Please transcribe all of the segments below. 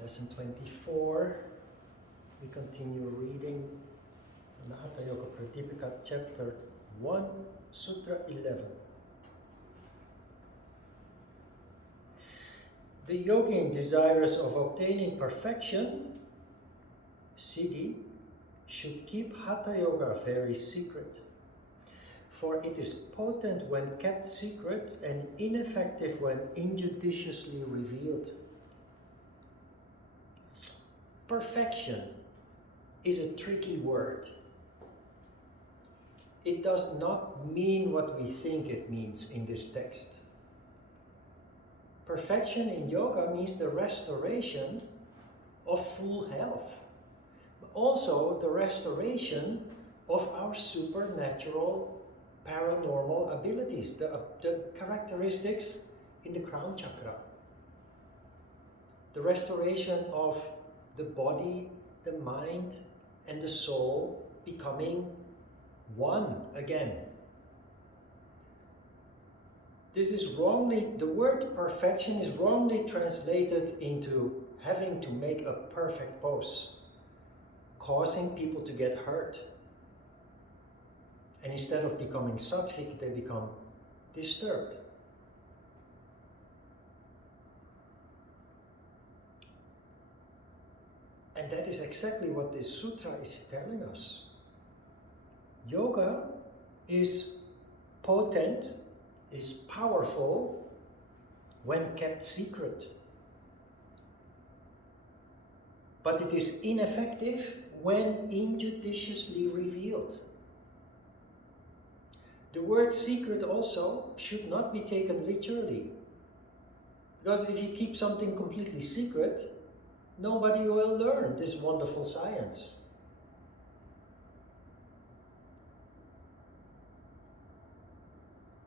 Lesson 24. We continue reading the Hatha Yoga Pradipika, chapter 1, Sutra 11. The yogin desirous of obtaining perfection, siddhi, should keep Hatha Yoga very secret, for it is potent when kept secret and ineffective when injudiciously revealed. Perfection is a tricky word. It does not mean what we think it means in this text. Perfection in yoga means the restoration of full health, but also the restoration of our supernatural paranormal abilities, the characteristics in the crown chakra. The restoration of the body, the mind, and the soul becoming one again. This is wrongly, the word perfection is wrongly translated into having to make a perfect pose, causing people to get hurt. And instead of becoming sattvic, they become disturbed. And that is exactly what this sutra is telling us. Yoga is potent, is powerful when kept secret. But it is ineffective when injudiciously revealed. The word secret also should not be taken literally. Because if you keep something completely secret, nobody will learn this wonderful science.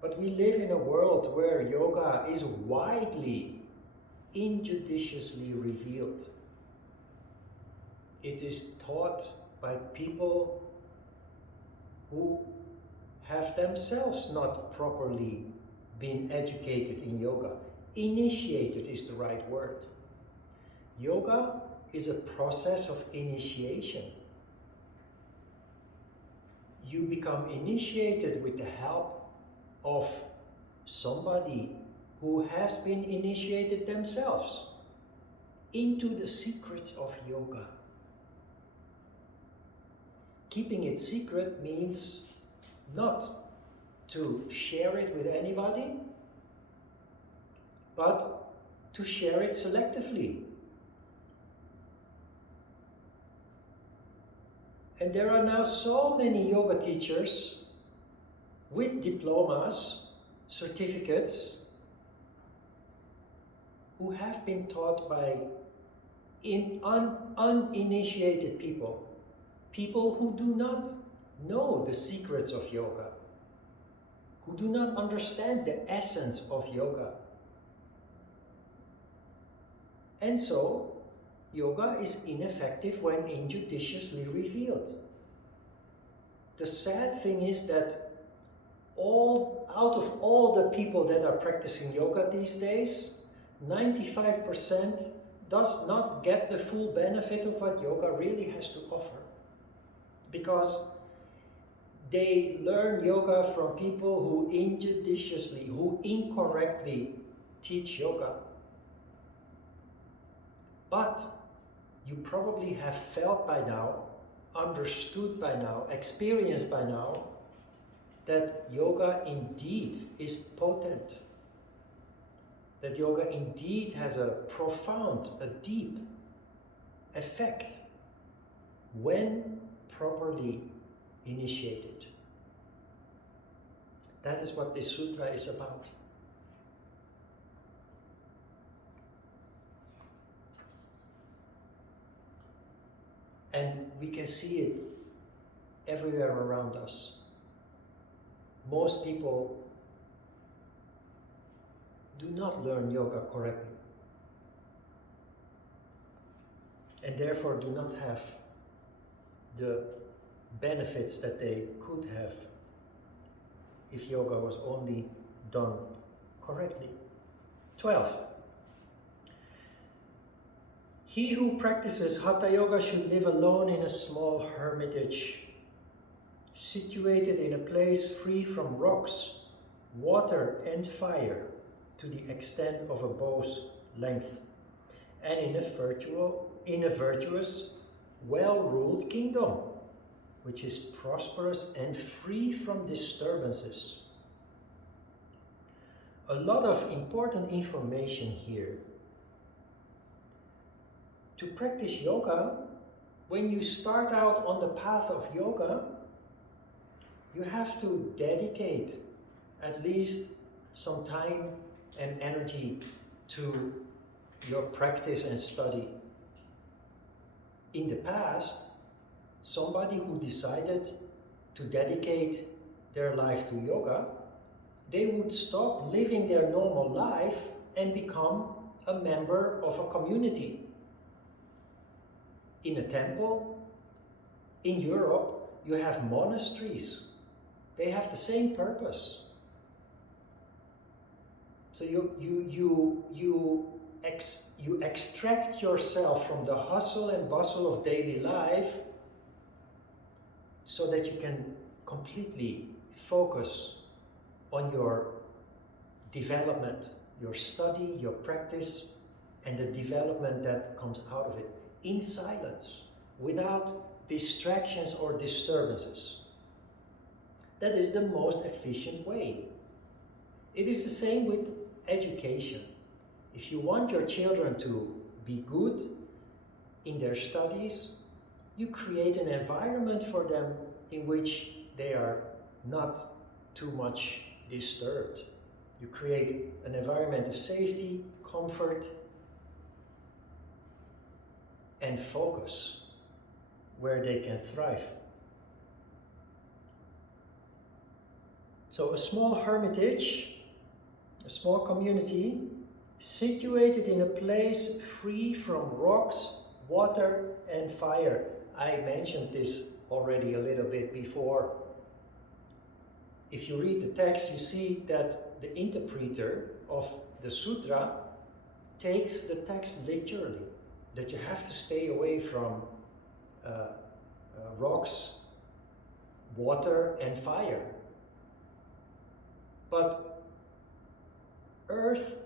But we live in a world where yoga is widely, injudiciously revealed. It is taught by people who have themselves not properly been educated in yoga. Initiated is the right word. Yoga is a process of initiation. You become initiated with the help of somebody who has been initiated themselves into the secrets of yoga. Keeping it secret means not to share it with anybody, but to share it selectively. And there are now so many yoga teachers with diplomas, certificates, who have been taught by uninitiated people, people who do not know the secrets of yoga, who do not understand the essence of yoga. And so, yoga is ineffective when injudiciously revealed. The sad thing is that out of all the people that are practicing yoga these days, 95% does not get the full benefit of what yoga really has to offer. Because they learn yoga from people who injudiciously, who incorrectly teach yoga. But you probably have felt by now, understood by now, experienced by now, that yoga indeed is potent. That yoga indeed has a profound, a deep effect when properly initiated. That is what this sutra is about. And we can see it everywhere around us. Most people do not learn yoga correctly, and therefore do not have the benefits that they could have if yoga was only done correctly. 12. He who practices Hatha Yoga should live alone in a small hermitage, situated in a place free from rocks, water and fire to the extent of a bow's length, and in a virtuous, well-ruled kingdom, which is prosperous and free from disturbances. A lot of important information here. To practice yoga, when you start out on the path of yoga, you have to dedicate at least some time and energy to your practice and study. In the past, somebody who decided to dedicate their life to yoga, they would stop living their normal life and become a member of a community. In a temple, in Europe, you have monasteries. They have the same purpose. So you extract yourself from the hustle and bustle of daily life so that you can completely focus on your development, your study, your practice, and the development that comes out of it in silence, without distractions or disturbances. That is the most efficient way. It is the same with education. If you want your children to be good in their studies, you create an environment for them in which they are not too much disturbed. You create an environment of safety, comfort, and focus where they can thrive. So a small hermitage, a small community, situated in a place free from rocks, water, and fire. I mentioned this already a little bit before. If you read the text, you see that the interpreter of the sutra takes the text literally, that you have to stay away from rocks, water, and fire. But earth,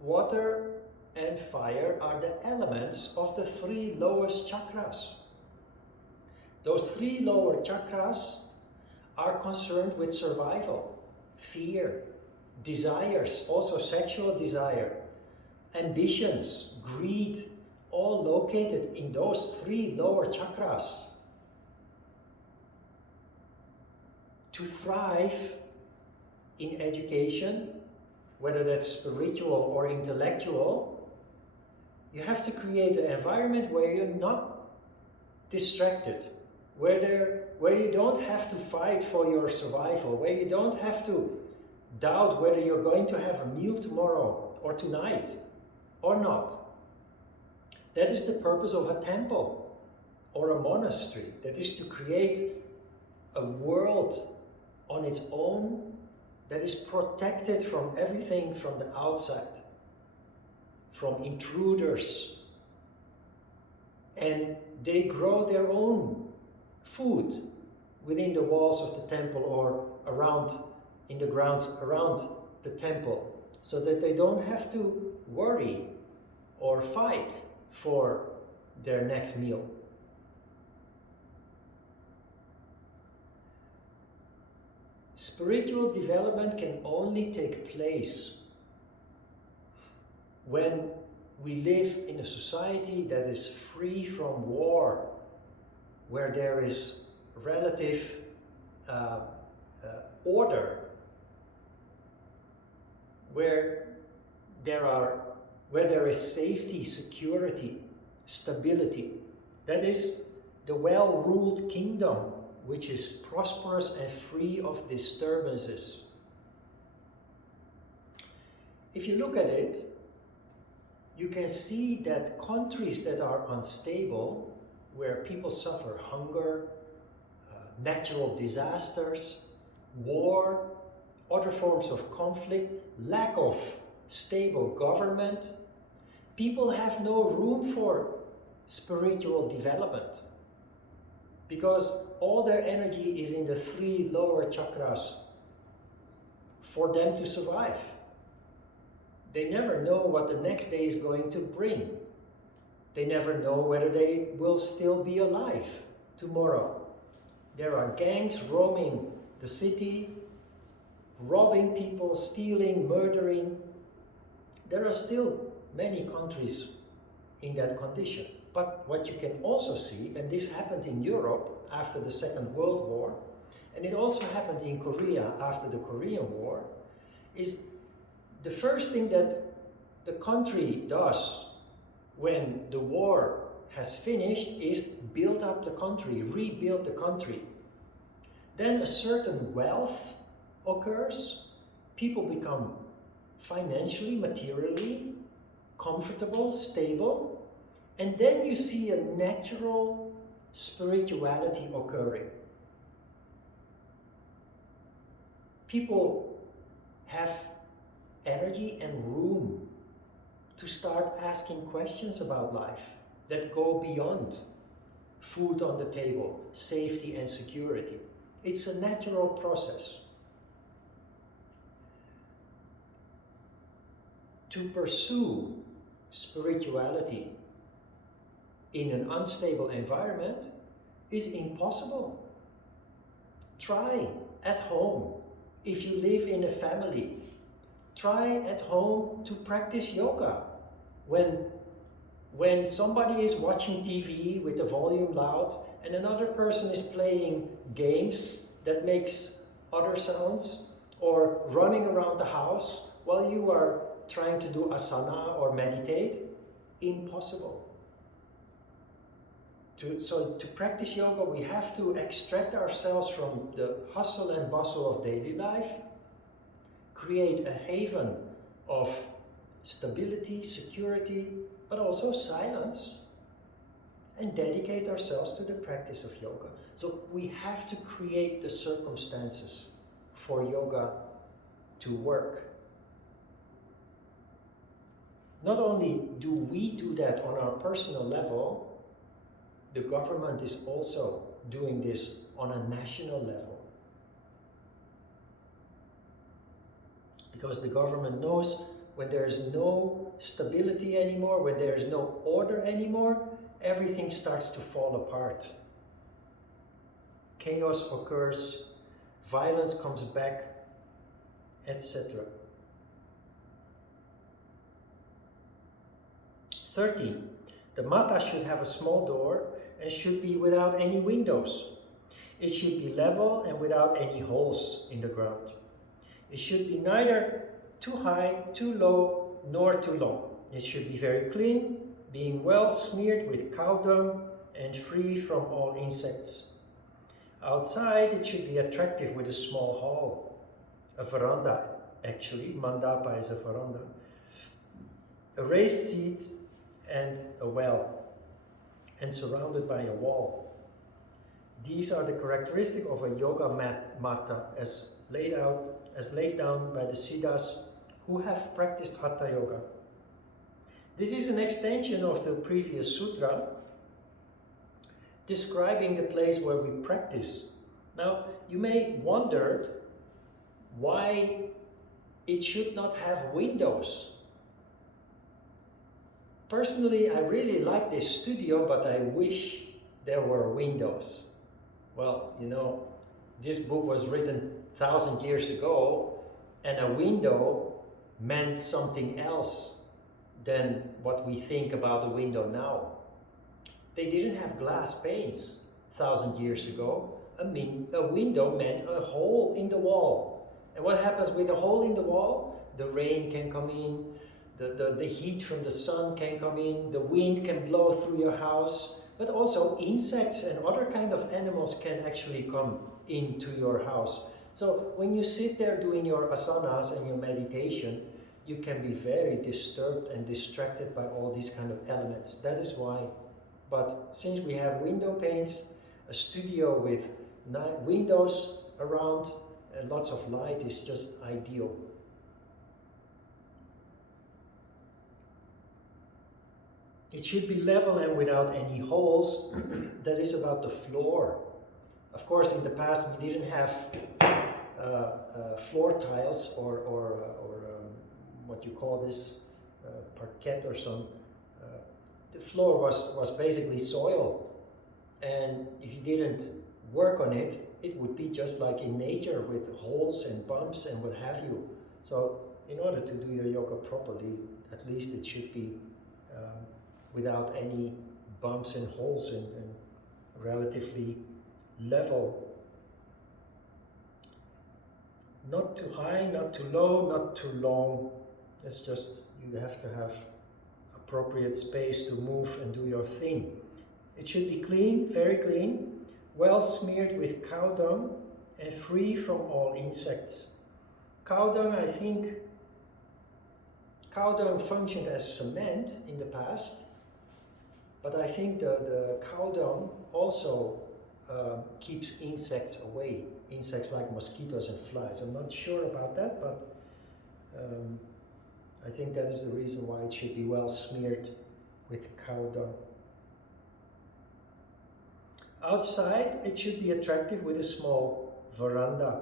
water, and fire are the elements of the three lowest chakras. Those three lower chakras are concerned with survival, fear, desires, also sexual desire, ambitions, greed, all located in those three lower chakras. To thrive in education, whether that's spiritual or intellectual, you have to create an environment where you're not distracted, where you don't have to fight for your survival, where you don't have to doubt whether you're going to have a meal tomorrow or tonight or not. That is the purpose of a temple or a monastery. That is to create a world on its own that is protected from everything from the outside, from intruders. And they grow their own food within the walls of the temple or around, in the grounds around the temple, so that they don't have to worry or fight for their next meal. Spiritual development can only take place when we live in a society that is free from war, where there is relative order, where there is safety, security, stability. That is the well-ruled kingdom, which is prosperous and free of disturbances. If you look at it, you can see that countries that are unstable, where people suffer hunger, natural disasters, war, other forms of conflict, lack of stable government, people have no room for spiritual development because all their energy is in the 3 lower chakras for them to survive. They never know what the next day is going to bring. They never know whether they will still be alive tomorrow. There are gangs roaming the city, robbing people, stealing, murdering. There are still many countries in that condition. But what you can also see, and this happened in Europe after the Second World War, and it also happened in Korea after the Korean War, is the first thing that the country does when the war has finished is build up the country, rebuild the country. Then a certain wealth occurs, people become financially, materially comfortable, stable, and then you see a natural spirituality occurring. People have energy and room to start asking questions about life that go beyond food on the table, safety and security. It's a natural process. To pursue spirituality in an unstable environment is impossible. Try at home. If you live in a family, try at home to practice yoga. When somebody is watching TV with the volume loud and another person is playing games that makes other sounds or running around the house while you are trying to do asana or meditate, impossible. To practice yoga, we have to extract ourselves from the hustle and bustle of daily life, create a haven of stability, security, but also silence, and dedicate ourselves to the practice of yoga. So we have to create the circumstances for yoga to work. Not only do we do that on our personal level, the government is also doing this on a national level. Because the government knows when there is no stability anymore, when there is no order anymore, everything starts to fall apart. Chaos occurs, violence comes back, etc. 13. The mata should have a small door and should be without any windows. It should be level and without any holes in the ground. It should be neither too high, too low, nor too long. It should be very clean, being well smeared with cow dung and free from all insects. Outside, it should be attractive with a small hall, a veranda actually, mandapa is a veranda, a raised seat and a well, and surrounded by a wall. These are the characteristics of a yoga mata as laid down by the Siddhas who have practiced Hatha Yoga. This is an extension of the previous sutra describing the place where we practice. Now, you may wonder why it should not have windows. Personally, I really like this studio, but I wish there were windows. Well, you know, this book was written 1,000 years ago, and a window meant something else than what we think about a window now. They didn't have glass panes 1,000 years ago. A window meant a hole in the wall. And what happens with a hole in the wall? The rain can come in, the heat from the sun can come in, the wind can blow through your house, but also insects and other kind of animals can actually come into your house. So when you sit there doing your asanas and your meditation, you can be very disturbed and distracted by all these kind of elements. That is why. But since we have window panes, a studio with windows around and lots of light is just ideal. It should be level and without any holes. That is about the floor. Of course, in the past we didn't have floor tiles or what you call this, parquet or some. The floor was basically soil. And if you didn't work on it, it would be just like in nature with holes and bumps and what have you. So in order to do your yoga properly, at least it should be without any bumps and holes and relatively level. Not too high, not too low, not too long. It's just, you have to have appropriate space to move and do your thing. It should be clean, very clean, well smeared with cow dung and free from all insects. Cow dung, I think, cow dung functioned as cement in the past, but I think the cow dung also keeps insects away, insects like mosquitoes and flies. I'm not sure about that, but I think that is the reason why it should be well smeared with cow dung. Outside, it should be attractive with a small veranda,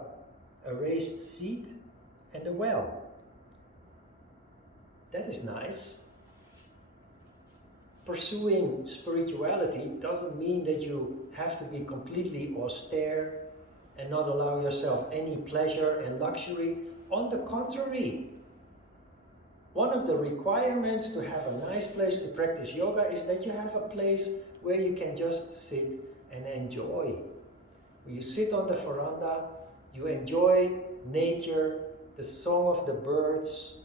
a raised seat, and a well. That is nice. Pursuing spirituality doesn't mean that you have to be completely austere and not allow yourself any pleasure and luxury. On the contrary, one of the requirements to have a nice place to practice yoga is that you have a place where you can just sit and enjoy. You sit on the veranda, you enjoy nature, the song of the birds,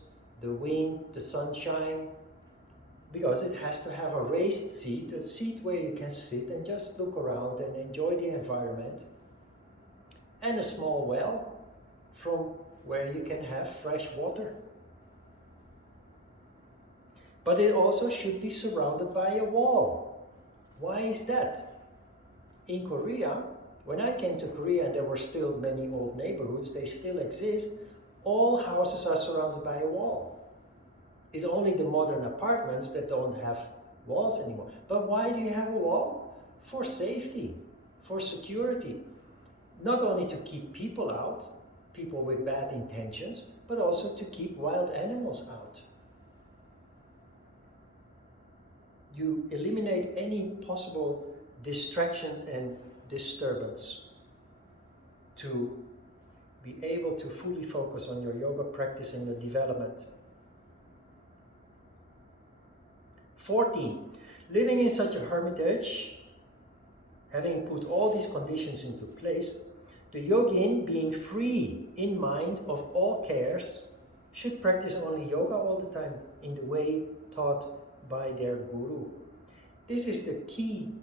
the wind, the sunshine, because it has to have a raised seat, a seat where you can sit and just look around and enjoy the environment, and a small well from where you can have fresh water. But it also should be surrounded by a wall. Why is that? In Korea, when I came to Korea and there were still many old neighborhoods, they still exist, all houses are surrounded by a wall. It's only the modern apartments that don't have walls anymore. But why do you have a wall? For safety, for security. Not only to keep people out, people with bad intentions, but also to keep wild animals out. You eliminate any possible distraction and disturbance to be able to fully focus on your yoga practice and your development. 14. Living in such a hermitage, having put all these conditions into place, the yogin, being free in mind of all cares, should practice only yoga all the time in the way taught by their guru. This is the key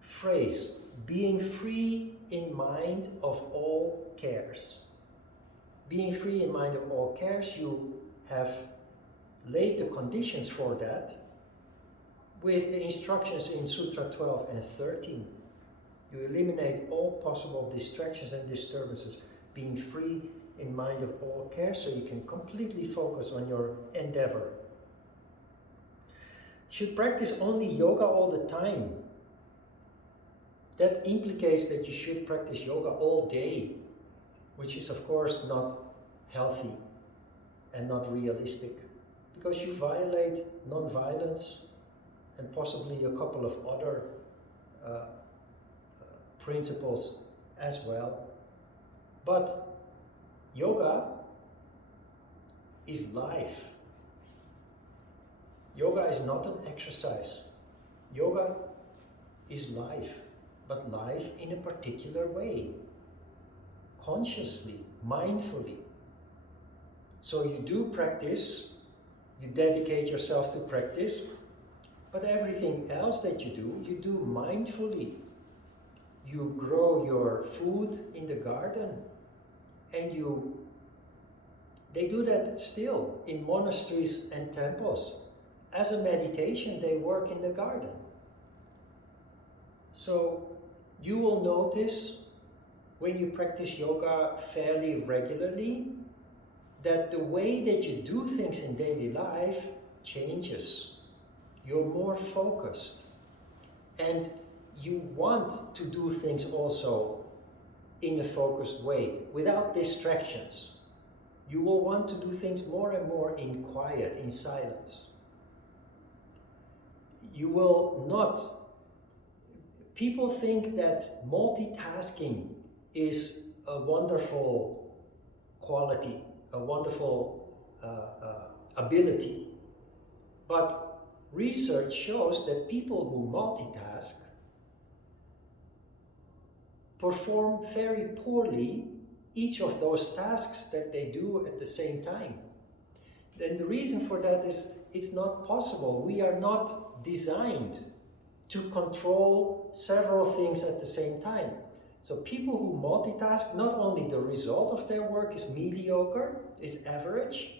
phrase, being free in mind of all cares. Being free in mind of all cares, you have laid the conditions for that with the instructions in Sutra 12 and 13. You eliminate all possible distractions and disturbances, being free in mind of all cares, so you can completely focus on your endeavor. Should practice only yoga all the time. That implicates that you should practice yoga all day, which is of course not healthy and not realistic, because you violate non-violence and possibly a couple of other principles as well. But yoga is life. Yoga is not an exercise. Yoga is life, but life in a particular way, consciously, mindfully. So you do practice, you dedicate yourself to practice, but everything else that you do mindfully. You grow your food in the garden, and they do that still in monasteries and temples. As a meditation, they work in the garden. So you will notice when you practice yoga fairly regularly that the way that you do things in daily life changes. you're more focused, and you want to do things also in a focused way, without distractions. You will want to do things more and more in quiet, in silence. You will not. People think that multitasking is a wonderful quality, a wonderful ability. But research shows that people who multitask perform very poorly each of those tasks that they do at the same time. And the reason for that is it's not possible. We are not designed to control several things at the same time. So people who multitask, not only the result of their work is mediocre, is average,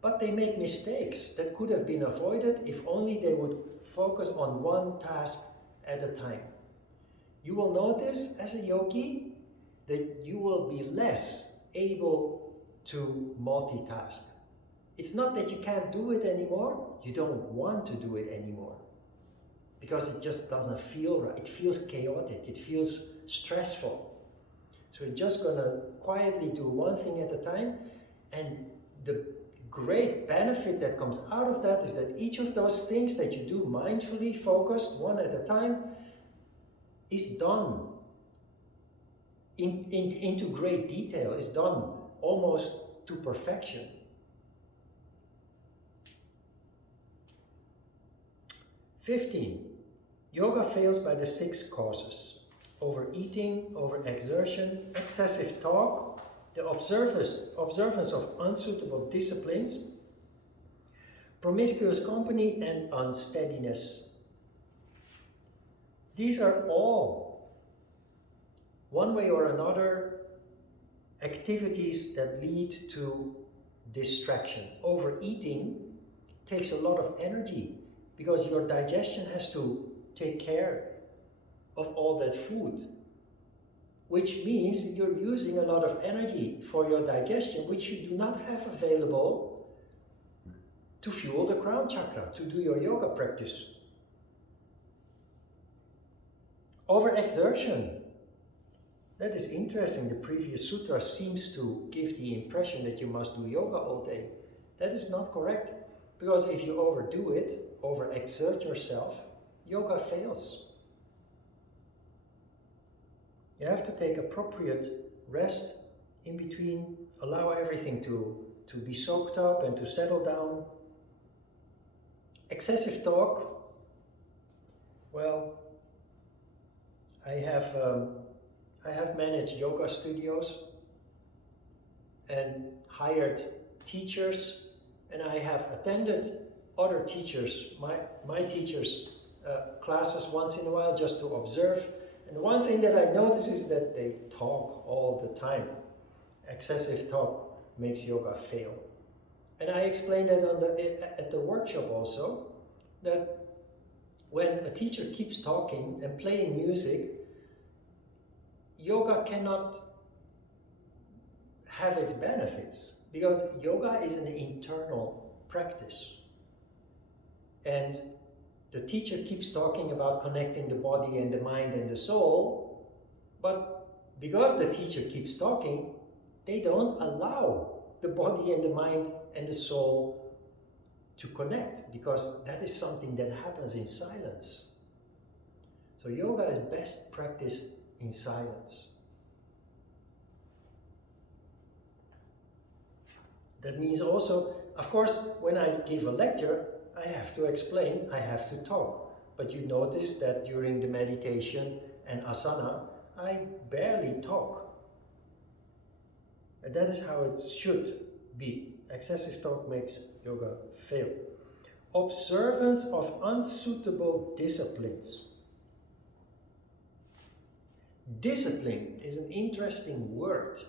but they make mistakes that could have been avoided if only they would focus on one task at a time. You will notice as a yogi that you will be less able to multitask. It's not that you can't do it anymore, you don't want to do it anymore. Because it just doesn't feel right. It feels chaotic, it feels stressful. So you're just gonna quietly do one thing at a time, and the great benefit that comes out of that is that each of those things that you do mindfully, focused, one at a time, is done into great detail, is done almost to perfection. "15. Yoga fails by the 6 causes: overeating, overexertion, excessive talk, the observance of unsuitable disciplines, promiscuous company, and unsteadiness." These are all, one way or another, activities that lead to distraction. Overeating takes a lot of energy because your digestion has to take care of all that food, which means you're using a lot of energy for your digestion, which you do not have available to fuel the crown chakra, to do your yoga practice. Overexertion. That is interesting. The previous sutra seems to give the impression that you must do yoga all day. That is not correct, because if you overdo it, overexert yourself, yoga fails. You have to take appropriate rest in between, allow everything to be soaked up and to settle down. Excessive talk. Well, I have managed yoga studios and hired teachers, and I have attended other teachers, my teachers' classes once in a while just to observe. And one thing that I notice is that they talk all the time. Excessive talk makes yoga fail. And I explained that at the workshop also, that when a teacher keeps talking and playing music, yoga cannot have its benefits, because yoga is an internal practice. And the teacher keeps talking about connecting the body and the mind and the soul, but because the teacher keeps talking, they don't allow the body and the mind and the soul to connect, because that is something that happens in silence. So yoga is best practiced in silence. That means also, of course, when I give a lecture, I have to explain, I have to talk. But you notice that during the meditation and asana, I barely talk. And that is how it should be. Excessive talk makes yoga fail. Observance of unsuitable disciplines. Discipline is an interesting word.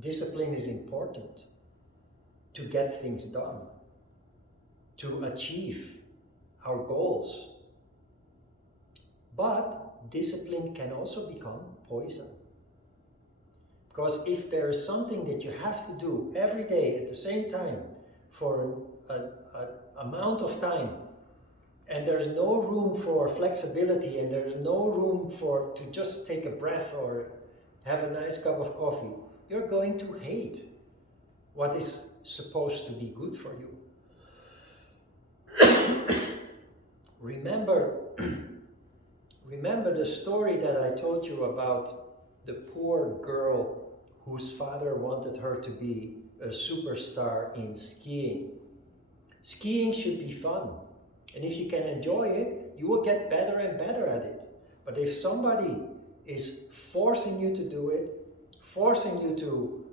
Discipline is important to get things done, to achieve our goals. But discipline can also become poison. Because if there is something that you have to do every day at the same time for an amount of time, and there's no room for flexibility, and there's no room to just take a breath or have a nice cup of coffee, you're going to hate what is supposed to be good for you. Remember the story that I told you about the poor girl whose father wanted her to be a superstar in skiing. Skiing should be fun. And if you can enjoy it, you will get better and better at it. But if somebody is forcing you to do it, forcing you to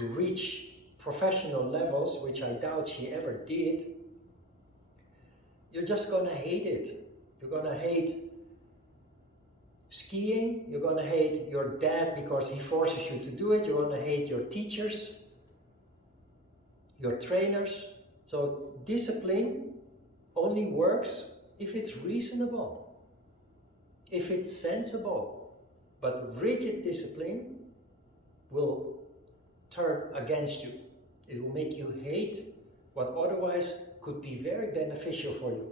reach professional levels, which I doubt she ever did, you're just going to hate it. You're going to hate skiing, you're going to hate your dad because he forces you to do it, you're going to hate your teachers, your trainers. So discipline only works if it's reasonable, if it's sensible. But rigid discipline will turn against you. It will make you hate what otherwise could be very beneficial for you.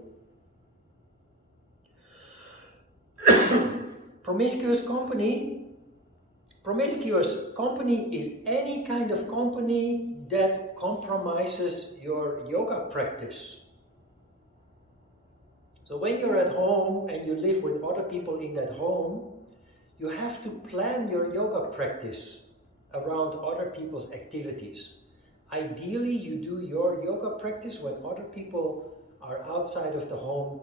Promiscuous company is any kind of company that compromises your yoga practice. So when you're at home and you live with other people in that home, you have to plan your yoga practice around other people's activities. Ideally, you do your yoga practice when other people are outside of the home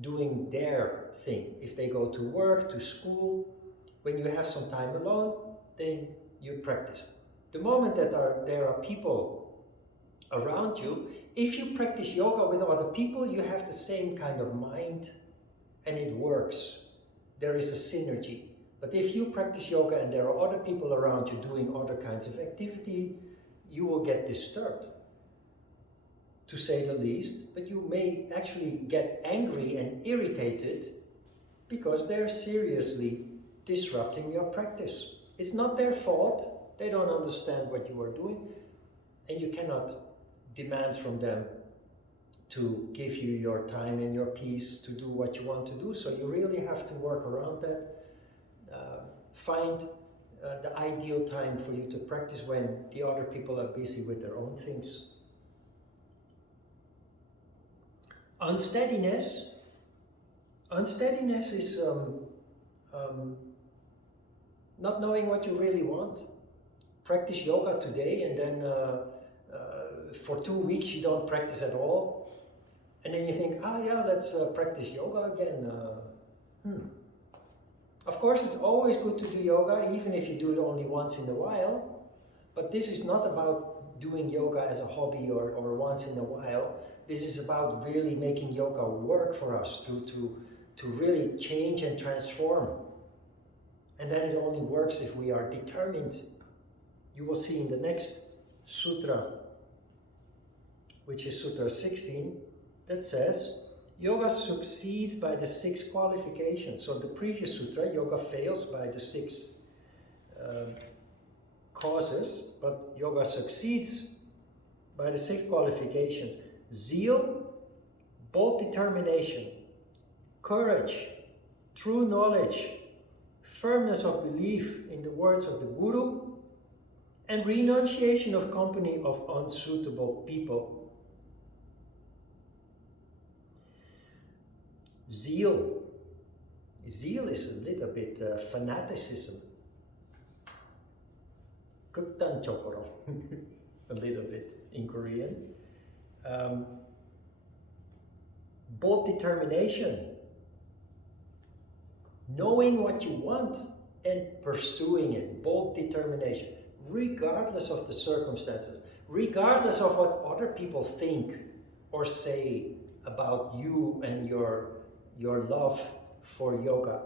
doing their thing. If they go to work, to school, when you have some time alone, then you practice. The moment that there are people around you, if you practice yoga with other people, you have the same kind of mind and it works. There is a synergy. But if you practice yoga and there are other people around you doing other kinds of activity, you will get disturbed, to say the least. But you may actually get angry and irritated because they're seriously disrupting your practice. It's not their fault. They don't understand what you are doing, and you cannot demand from them to give you your time and your peace to do what you want to do. So you really have to work around that. Find the ideal time for you to practice when the other people are busy with their own things. Unsteadiness is not knowing what you really want. Practice yoga today and then for 2 weeks you don't practice at all. And then you think, let's practice yoga again. Of course, it's always good to do yoga, even if you do it only once in a while. But this is not about doing yoga as a hobby or once in a while. This is about really making yoga work for us, to really change and transform. And then it only works if we are determined. You will see in the next sutra, which is Sutra 16, that says, yoga succeeds by the 6 qualifications. So the previous sutra, yoga fails by the 6 causes, but yoga succeeds by the 6 qualifications. Zeal, bold determination, courage, true knowledge, firmness of belief in the words of the Guru, and renunciation of company of unsuitable people. Zeal is a little bit fanaticism. Kuktan chokoro, a little bit in Korean. Bold determination, knowing what you want and pursuing it. Bold determination, regardless of the circumstances, regardless of what other people think or say about you and your love for yoga.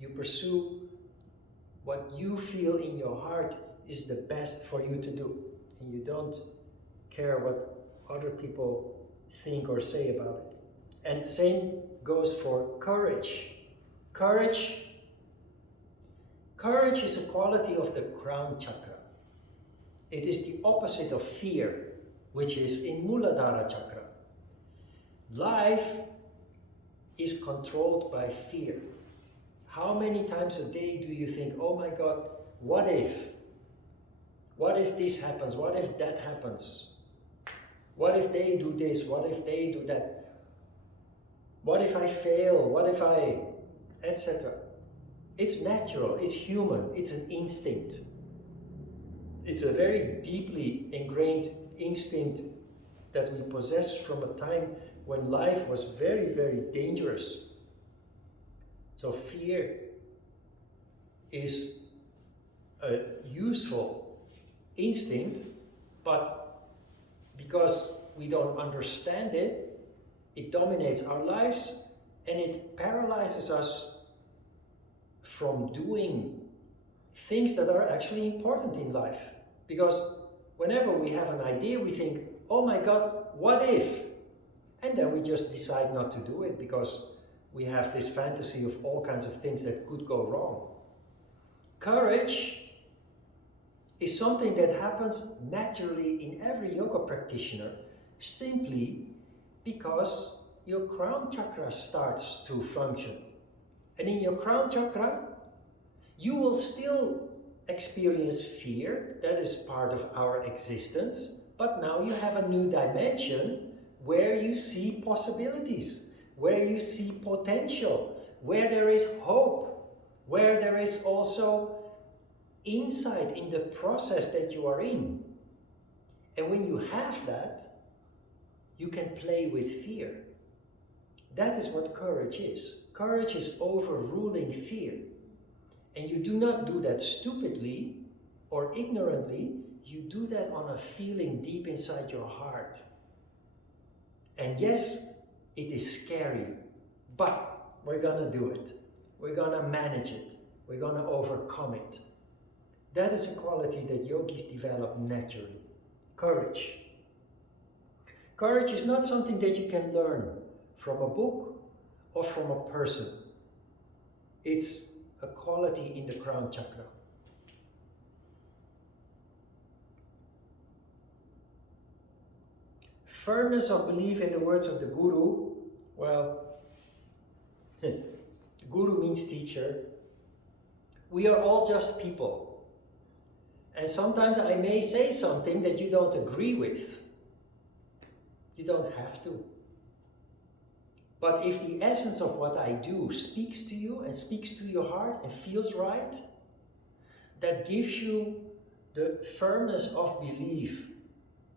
You pursue what you feel in your heart is the best for you to do, and you don't care what other people think or say about it. And the same goes for courage. Courage is a quality of the crown chakra. It is the opposite of fear, which is in Muladhara Chakra. Life is controlled by fear. How many times a day do you think, oh my God, what if? What if this happens? What if that happens? What if they do this? What if they do that? What if I fail? What if I, etc. It's natural, it's human, it's an instinct. It's a very deeply ingrained instinct that we possess from a time when life was very, very dangerous. So fear is a useful instinct, but because we don't understand it, it dominates our lives and it paralyzes us from doing things that are actually important in life. Because whenever we have an idea, we think, oh my God, what if? And then we just decide not to do it because we have this fantasy of all kinds of things that could go wrong. Courage is something that happens naturally in every yoga practitioner simply because your crown chakra starts to function. And in your crown chakra, you will still experience fear. That is part of our existence. But now you have a new dimension where you see possibilities, where you see potential, where there is hope, where there is also insight in the process that you are in. And when you have that, you can play with fear. That is what courage is. Courage is overruling fear. And you do not do that stupidly or ignorantly. You do that on a feeling deep inside your heart. And yes, it is scary, but we're gonna do it. We're gonna manage it. We're gonna overcome it. That is a quality that yogis develop naturally. Courage. Courage is not something that you can learn from a book or from a person. It's a quality in the crown chakra. Firmness of belief in the words of the Guru. Well, Guru means teacher. We are all just people. And sometimes I may say something that you don't agree with. You don't have to. But if the essence of what I do speaks to you and speaks to your heart and feels right, that gives you the firmness of belief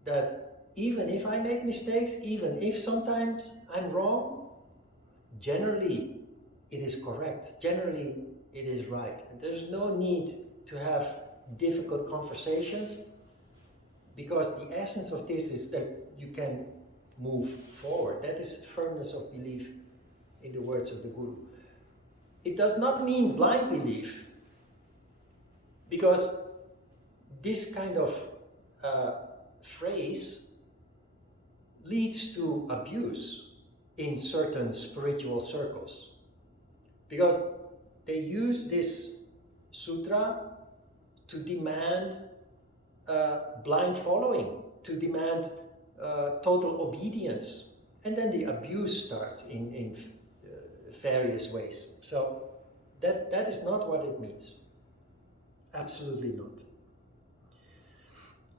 that even if I make mistakes, even if sometimes I'm wrong, generally it is correct. Generally it is right. And there's no need to have difficult conversations because the essence of this is that you can move forward. That is firmness of belief in the words of the Guru. It does not mean blind belief, because this kind of phrase leads to abuse in certain spiritual circles, because they use this sutra to demand blind following, to demand total obedience, and then the abuse starts in various ways. So that is not what it means. Absolutely not.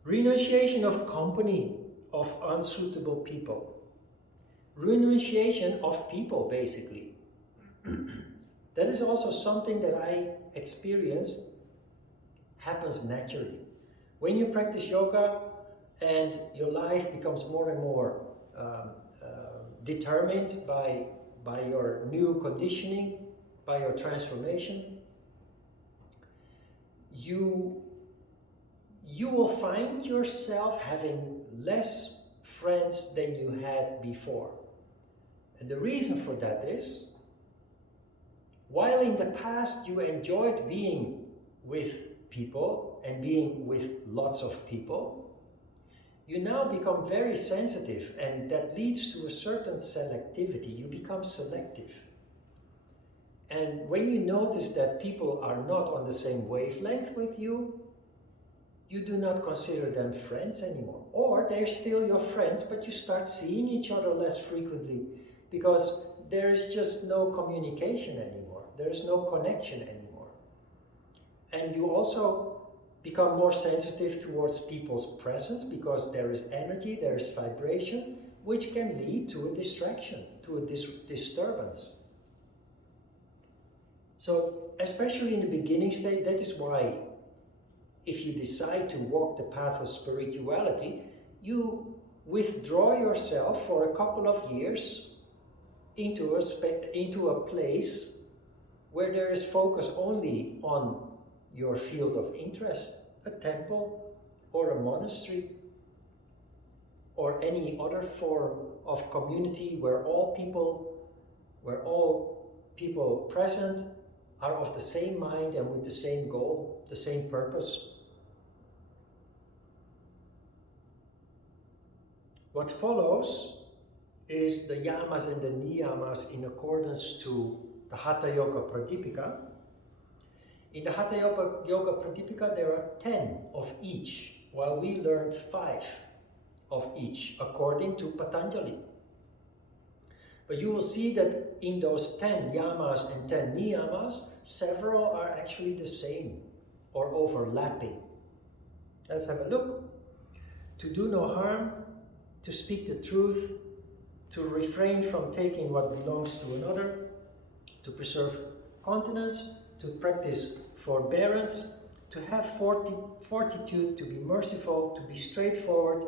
Renunciation of company of unsuitable people. Renunciation of people, basically. That is also something that I experienced happens naturally. When you practice yoga, and your life becomes more and more determined by your new conditioning, by your transformation, you will find yourself having less friends than you had before. And the reason for that is, while in the past you enjoyed being with people and being with lots of people, you now become very sensitive, and that leads to a certain selectivity. You become selective. And when you notice that people are not on the same wavelength with you, you do not consider them friends anymore. Or they're still your friends, but you start seeing each other less frequently because there is just no communication anymore. There is no connection anymore. And you also become more sensitive towards people's presence because there is energy, there is vibration, which can lead to a distraction, to a disturbance. So, especially in the beginning stage, that is why if you decide to walk the path of spirituality, you withdraw yourself for a couple of years into a place where there is focus only on your field of interest, a temple or a monastery or any other form of community where all people present are of the same mind and with the same goal, the same purpose. What follows is the yamas and the niyamas in accordance to the Hatha Yoga Pradipika. In the Hatha Yoga Pradipika there are 10 of each, while we learned 5 of each, according to Patanjali. But you will see that in those 10 yamas and 10 niyamas, several are actually the same or overlapping. Let's have a look. To do no harm, to speak the truth, to refrain from taking what belongs to another, to preserve continence, to practice forbearance, to have fortitude, to be merciful, to be straightforward,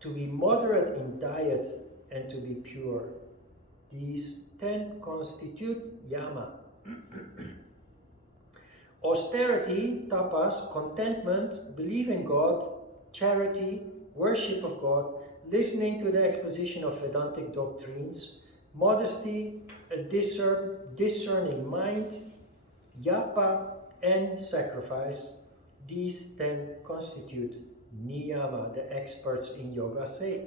to be moderate in diet, and to be pure. These 10 constitute yama. Austerity, tapas, contentment, belief in God, charity, worship of God, listening to the exposition of Vedantic doctrines, modesty, a discerning mind, yapa, and sacrifice. These 10 constitute niyama, the experts in yoga say.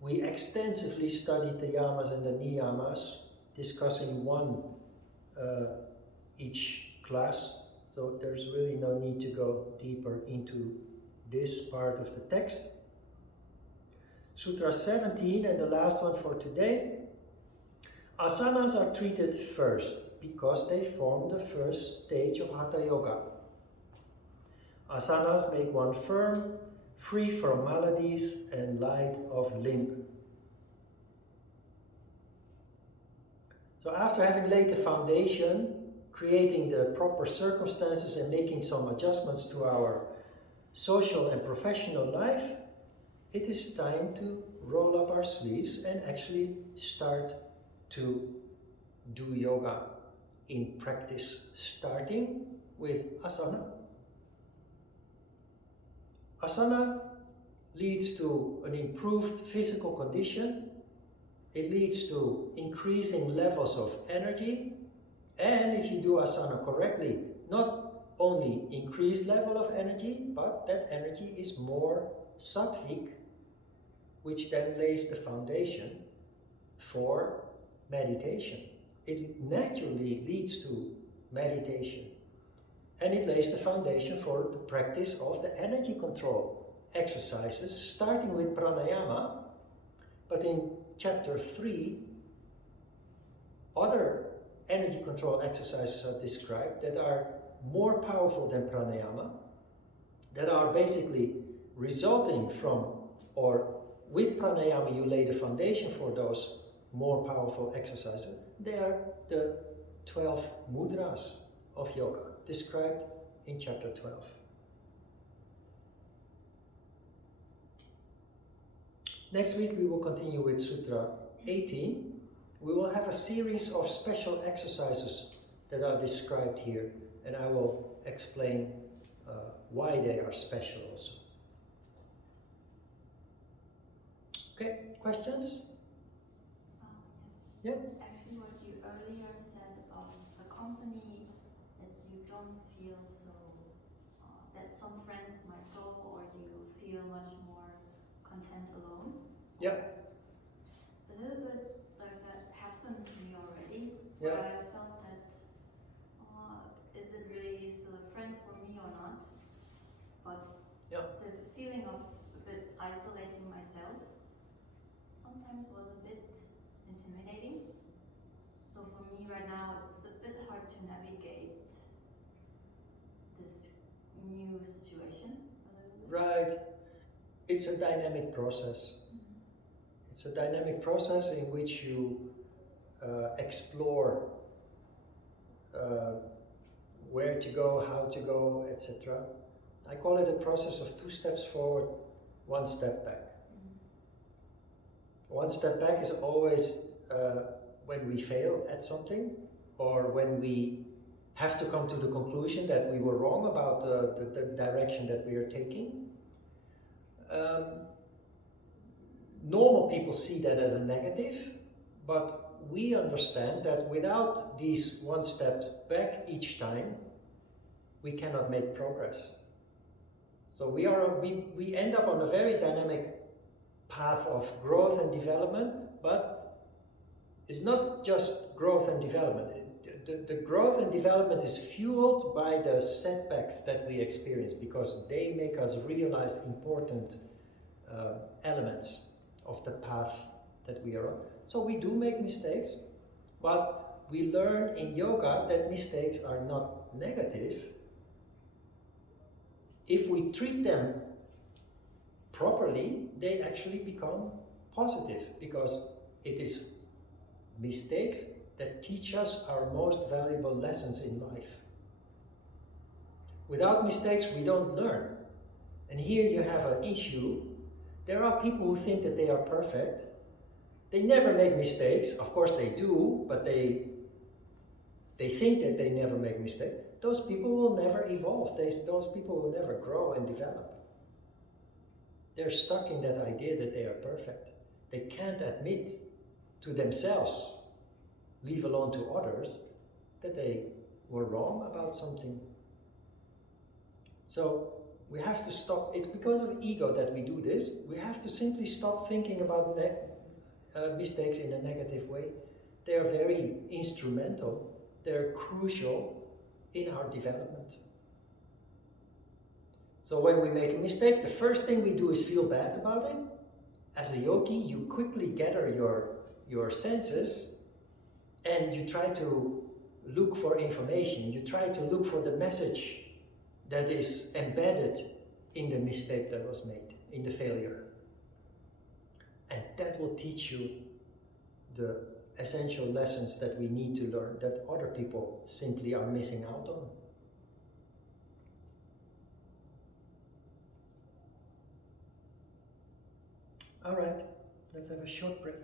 We extensively studied the yamas and the niyamas, discussing one each class, so there's really no need to go deeper into this part of the text. Sutra 17 and the last one for today. Asanas are treated first because they form the first stage of Hatha Yoga. Asanas make one firm, free from maladies and light of limb. So after having laid the foundation, creating the proper circumstances and making some adjustments to our social and professional life, it is time to roll up our sleeves and actually start to do yoga in practice, starting with asana. Asana leads to an improved physical condition. It leads to increasing levels of energy. And if you do asana correctly, not only increased level of energy, but that energy is more sattvic, which then lays the foundation for meditation. It naturally leads to meditation. And it lays the foundation for the practice of the energy control exercises, starting with pranayama. But in chapter 3, other energy control exercises are described that are more powerful than pranayama, that are basically resulting from, or with pranayama you lay the foundation for those more powerful exercises. They are the 12 mudras of yoga, described in chapter 12. Next week we will continue with Sutra 18. We will have a series of special exercises that are described here, and I will explain why they are special also. Okay, questions? Yes. Yeah? Actually, what you earlier said about a company that you don't feel so, that some friends might go, or you feel much more content alone. Yeah. A little bit like that happened to me already, Yeah. where I felt that, is it really still a friend for me or not? frustration a little bit? Right. It's a dynamic process. It's a dynamic process in which you explore where to go, how to go, etc. I call it a process of 2 steps forward, 1 step back. 1 step back is always when we fail at something, or when we have to come to the conclusion that we were wrong about the direction that we are taking. Normal people see that as a negative, but we understand that without these 1 step back each time, we cannot make progress. So we end up on a very dynamic path of growth and development, but it's not just growth and development. The growth and development is fueled by the setbacks that we experience, because they make us realize important elements of the path that we are on. So we do make mistakes, but we learn in yoga that mistakes are not negative. If we treat them properly, they actually become positive, because it is mistakes that teach us our most valuable lessons in life. Without mistakes, we don't learn. And here you have an issue. There are people who think that they are perfect. They never make mistakes. Of course they do, but they think that they never make mistakes. Those people will never evolve. Those people will never grow and develop. They're stuck in that idea that they are perfect. They can't admit to themselves, leave alone to others, that they were wrong about something. So we have to stop. It's because of ego that we do this. We have to simply stop thinking about mistakes in a negative way. They are very instrumental. They're crucial in our development. So when we make a mistake, the first thing we do is feel bad about it. As a yogi, you quickly gather your senses and you try to look for information. You try to look for the message that is embedded in the mistake that was made, in the failure. And that will teach you the essential lessons that we need to learn, that other people simply are missing out on. All right, let's have a short break.